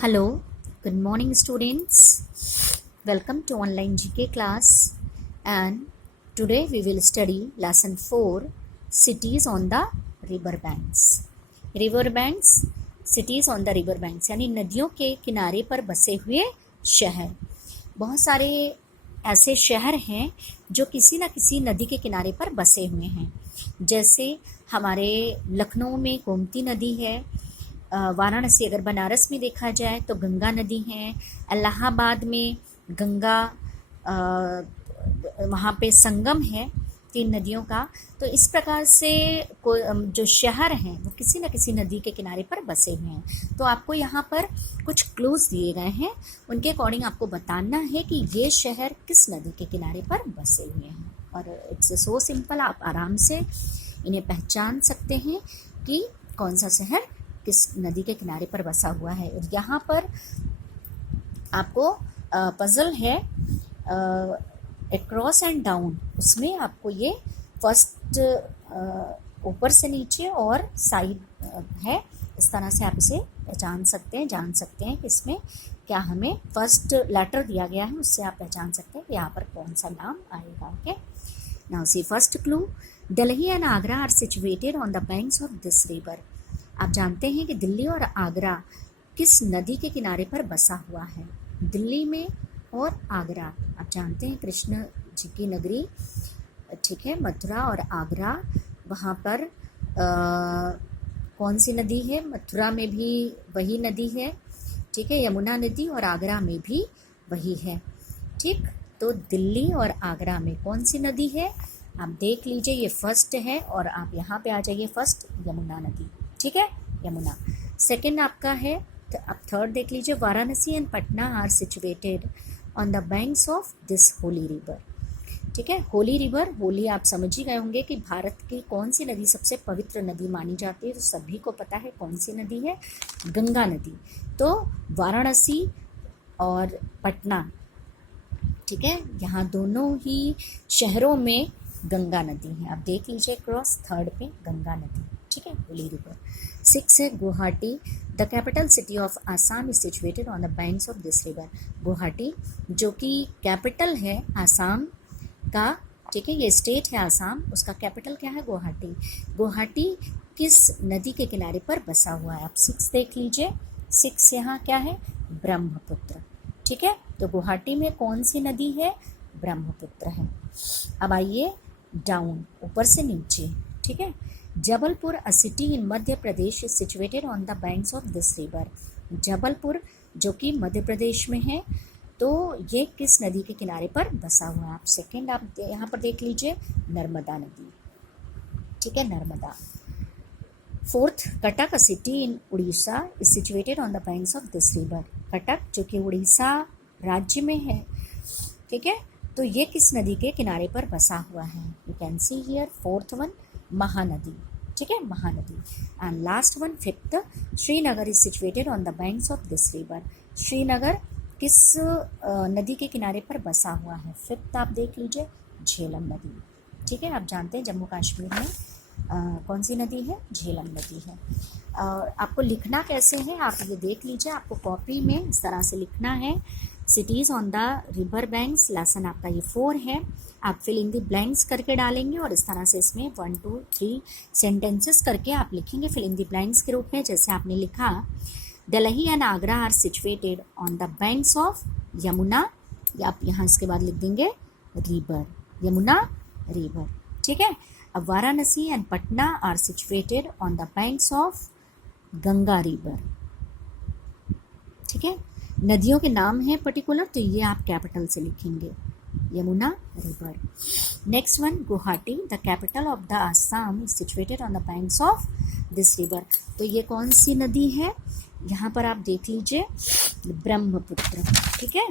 Hello, good morning, students. Welcome to online GK class. And today we will study lesson 4 cities on the river banks. River banks, cities on the river banks यानी नदियों के किनारे पर बसे हुए शहर. बहुत सारे ऐसे शहर हैं जो किसी न किसी नदी के किनारे पर बसे हुए हैं. जैसे हमारे लखनऊ में गोमती नदी है, वाराणसी अगर बनारस में देखा जाए तो गंगा नदी है, इलाहाबाद में गंगा वहाँ पे संगम है 3 नदियों का. तो इस प्रकार से जो शहर हैं वो किसी न किसी नदी के किनारे पर बसे हुए हैं. तो आपको यहाँ पर कुछ क्लूज दिए गए हैं, उनके अकॉर्डिंग आपको बताना है कि ये शहर किस नदी के किनारे पर बसे हुए हैं. और इट्स सो सिंपल, आप आराम से इन्हें पहचान सकते हैं कि कौन सा शहर किस नदी के किनारे पर बसा हुआ है. यहाँ पर आपको पजल है अक्रॉस एंड डाउन, उसमें आपको ये फर्स्ट ऊपर से नीचे और साइड है, इस तरह से आप इसे पहचान सकते हैं, जान सकते हैं कि इसमें क्या हमें फर्स्ट लेटर दिया गया है, उससे आप पहचान सकते हैं कि यहाँ पर कौन सा नाम आएगा. Okay, now see first clue, Delhi and Agra are situated on the banks of this river. आप जानते हैं कि दिल्ली और आगरा किस नदी के किनारे पर बसा हुआ है. दिल्ली में और आगरा, आप जानते हैं कृष्ण जी की नगरी, ठीक है, मथुरा और आगरा, वहाँ पर कौन सी नदी है? मथुरा में भी वही नदी है, ठीक है, यमुना नदी, और आगरा में भी वही है. ठीक, तो दिल्ली और आगरा में कौन सी नदी है आप देख लीजिए. ये फर्स्ट है और आप यहाँ पे आ जाइए, फर्स्ट यमुना नदी, ठीक है, यमुना. सेकंड आपका है, तो आप थर्ड देख लीजिए, Varanasi and Patna are situated on the banks of this holy river. ठीक है, होली रिवर, होली आप समझ ही गए होंगे कि भारत की कौन सी नदी सबसे पवित्र नदी मानी जाती है. तो सभी को पता है कौन सी नदी है, गंगा नदी. तो वाराणसी और पटना, ठीक है, यहाँ दोनों ही शहरों में गंगा नदी है. आप देख लीजिए क्रॉस थर्ड पे गंगा नदी, ठीक है, होली रिवर. 6 है Guwahati, the capital city of Assam is situated on the banks of this river. Guwahati जो कि कैपिटल है आसाम का, ठीक है, ये स्टेट है आसाम, उसका कैपिटल क्या है? गुवाहाटी. गुवाहाटी किस नदी के किनारे पर बसा हुआ है? आप 6 देख लीजिए. 6 यहाँ क्या है? ब्रह्मपुत्र. ठीक है, तो गुवाहाटी में कौन सी नदी है? ब्रह्मपुत्र है. अब आइए डाउन, ऊपर से नीचे, ठीक है. जबलपुर, अ city in Madhya Pradesh, is situated on the banks of this river. Jabalpur जो कि मध्य प्रदेश में है, तो ये किस नदी के किनारे पर बसा हुआ है? आप सेकेंड आप यहाँ पर देख लीजिए, नर्मदा नदी, ठीक है, Narmada. Fourth, Cuttack, a city in Orissa, is situated on the banks of this river. Cuttack जो कि उड़ीसा राज्य में है, ठीक है, तो ये किस नदी के किनारे पर बसा हुआ है? You can see here. Fourth one, Mahanadi, ठीक है, Mahanadi. And last one, fifth, Srinagar is situated on the banks of this river. Srinagar किस नदी के किनारे पर बसा हुआ है? फिफ्थ आप देख लीजिए, झेलम नदी. ठीक है, आप जानते हैं जम्मू कश्मीर में कौन सी नदी है? झेलम नदी है. आपको लिखना कैसे है आप ये देख लीजिए. आपको कॉपी में इस तरह से लिखना है, cities on the river banks. Lesson आपका ये 4 है. आप फिल इन द ब्लैंक्स करके डालेंगे और इस तरह से इसमें 1 2 3 सेंटेंसेस करके आप लिखेंगे फिल इन द ब्लैंक्स के रूप में. जैसे आपने लिखा, Delhi and Agra are situated on the banks of Yamuna, या आप यहाँ इसके बाद लिख देंगे रिवर, यमुना रिवर. ठीक है. अब Varanasi and Patna are situated on the banks of Ganga river. ठीक है, नदियों के नाम हैं पर्टिकुलर, तो ये आप कैपिटल से लिखेंगे, Yamuna river. Next one, Guwahati, the capital of the Assam is situated on the banks of this river. तो ये कौन सी नदी है? यहाँ पर आप देख लीजिए, ब्रह्मपुत्र. ठीक है,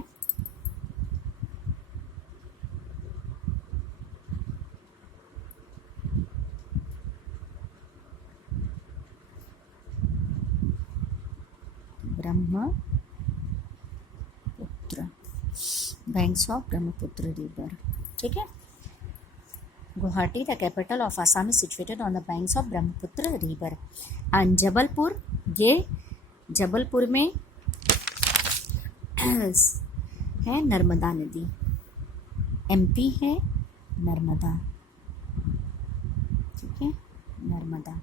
Brahmaputra, banks of Brahmaputra river. ठीक है, Guwahati, the capital of Assam is situated on the banks of Brahmaputra river. And Jabalpur, ये जबलपुर में है नर्मदा नदी, MP है नर्मदा, ठीक है, नर्मदा,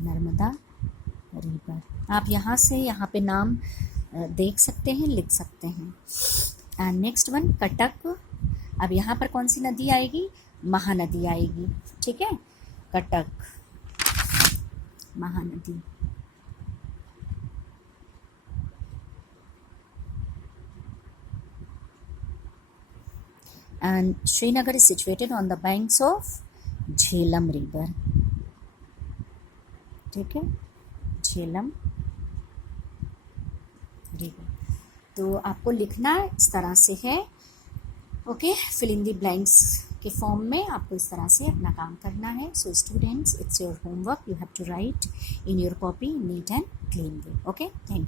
नर्मदा रिवर। आप यहाँ से यहाँ पे नाम देख सकते हैं, लिख सकते हैं। And next one Cuttack. अब यहाँ पर कौन सी नदी आएगी? महानदी आएगी, ठीक है, Cuttack Mahanadi. And Srinagar is situated on the banks of Jhelum river, ठीक है, झेलम रिवर। तो आपको लिखना इस तरह से है, okay, fill in the blanks के फॉर्म में आपको इस तरह से अपना काम करना है। So students, it's your homework, you have to write in your copy neat and clean way, okay, thank you.